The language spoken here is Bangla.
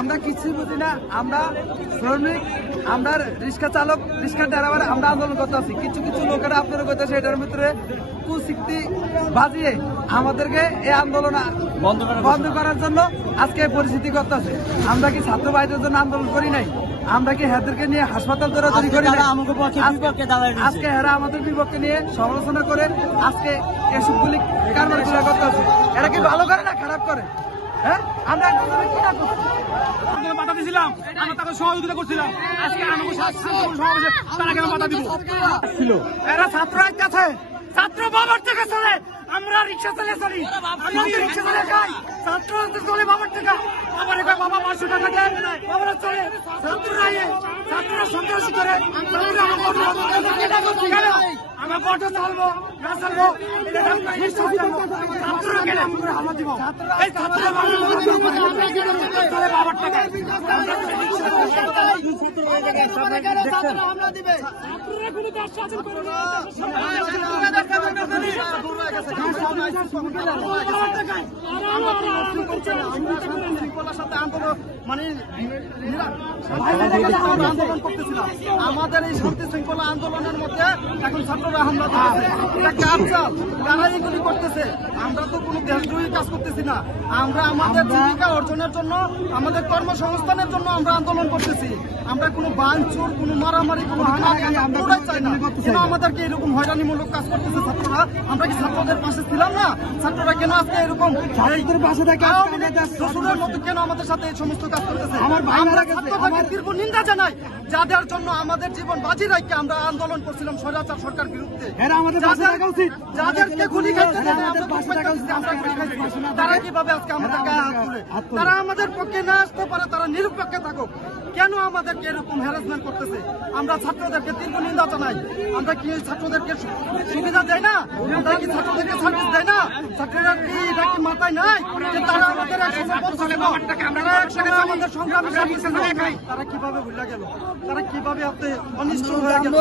আমরা কিছুই বুঝি না। আমরা শ্রমিক, আমরা রিক্সা চালক, রিক্সা ড্রাইভার, আমরা আন্দোলন করতে আছি। কিছু কিছু লোকেরা আপনারা করতেছে এটার ভিতরে কুশক্তি বাজিয়ে আমাদেরকে এই আন্দোলন বন্ধ করার জন্য আজকে পরিস্থিতি করতেছে। আমরা কি ছাত্র ভাইদের জন্য আন্দোলন করি নাই? আমরা কি হেদেরকে নিয়ে হাসপাতাল দৌড়াদৌড়ি করি নাই? আজকে হেরা আমাদের বিপক্ষে নিয়ে সমালোচনা করে আজকে এসবগুলি কারবার গুলা করতেছে। এরা কি ভালো করে না খারাপ করে? হ্যাঁ, আমরা বাধা দিয়েছিলাম, আমরা তাকে সহযোগিতা করছিলাম। আজকে আমাকে সমাবেশে তারা কেন বাধা দিব? এরা ছাত্র কাছে ছাত্র বাবার থেকে চলে, আমরা রিক্সা চালিয়ে চলি, আমরা রিক্সা চালিয়ে খাই, ছাত্র চলে বাবার থেকে। আমার এখানে বাবা 500 টাকা দেন, বাবারা চলে, ছাত্ররা ছাত্ররা সন্ত্রাসী করে আমরা কত চালবো না চালবো ছাত্ররা গেলে আমরা হামলা দিব। এই ছাত্ররা বাবার টাকা হামলা দিবে। আন্দোলন করতেছিলাম, আমাদের এই শান্তি শৃঙ্খলা আন্দোলনের মধ্যে এখন ছাত্ররা হামলা দিচ্ছে। এটা কাজ চাল, তারা এগুলি করতেছে। আমরা তো কোনো দেশদ্রোহী কাজ করতেছি না। আমরা আমাদের জীবিকা অর্জনের জন্য, আমাদের কর্মসংস্থানের জন্য আমরা আন্দোলন করতেছি। আমরা কোনো বানচুর, কোনো মারামারি, কোনো হানাহানি আমরা চাই না। কেন আমাদেরকে এরকম হয়রানিমূলক কাজ করতেছে ছাত্ররা? আমরা কি ছাত্রদের পাশে ছিলাম না? ছাত্ররা কেন আজকে এরকম দোষরের মতো কেন আমাদের সাথে এই সমস্ত কাজ করতেছে? আমরা ছাত্রদেরকে তীব্র নিন্দা জানাই, যাদের জন্য আমাদের জীবন বাজি রাখতে আমরা আন্দোলন করছিলাম স্বৈরাচার সরকার বিরুদ্ধে। যাদেরকে গুলি খাইতে তারা কিভাবে আজকে আমাদের গায়ে হাত তুলে? তারা আমাদের পক্ষে না আসতে পারে, তারা নিরপেক্ষে থাকুক। কেন আমাদেরকে এরকম হ্যারাসমেন্ট করতেছে? আমরা ছাত্রদেরকে তীব্র নিন্দা জানাই। আমরা কি ছাত্রদেরকে সুবিধা দেয় না? আমরা কি ছাত্রদেরকে সার্ভিস দেয় না? ছাত্ররা কি এটা কি মাথায় নাই যে তারা আমাদের আমাদের সংগ্রামী, তারা কিভাবে ভুলে গেল? তারা কিভাবে আপনি অনিষ্ট হয়ে গেল?